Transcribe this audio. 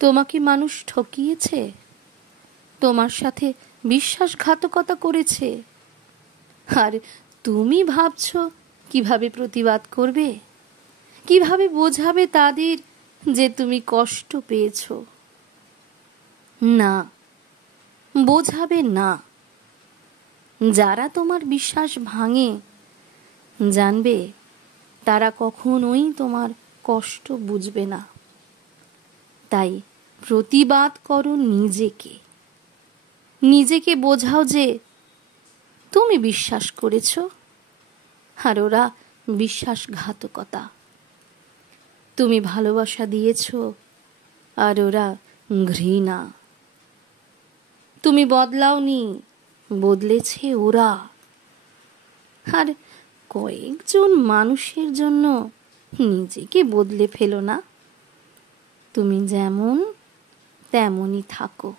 তোমাকে মানুষ ঠকিয়েছে, তোমার সাথে বিশ্বাসঘাতকতা করেছে, আর তুমি ভাবছো কিভাবে প্রতিবাদ করবে, কিভাবে বোঝাবে তাদের যে তুমি কষ্ট পেয়েছো। না, বোঝাবে না। যারা তোমার বিশ্বাস ভাঙে, জানবে তারা কখনোই তোমার কষ্ট বুঝবে না। তাই প্রতিবাদ করো নিজেকে, নিজেকে বোঝাও যে তুমি বিশ্বাস করেছো, আর ওরা বিশ্বাসঘাতকতা। তুমি ভালোবাসা দিয়েছো, আর ওরা ঘৃণা। তুমি বদলাওনি, বদলেছে ওরা। আর কয়েকজন মানুষের জন্য নিজেকে বদলে ফেলো না। তুমি যেমন তেমনই থাকো।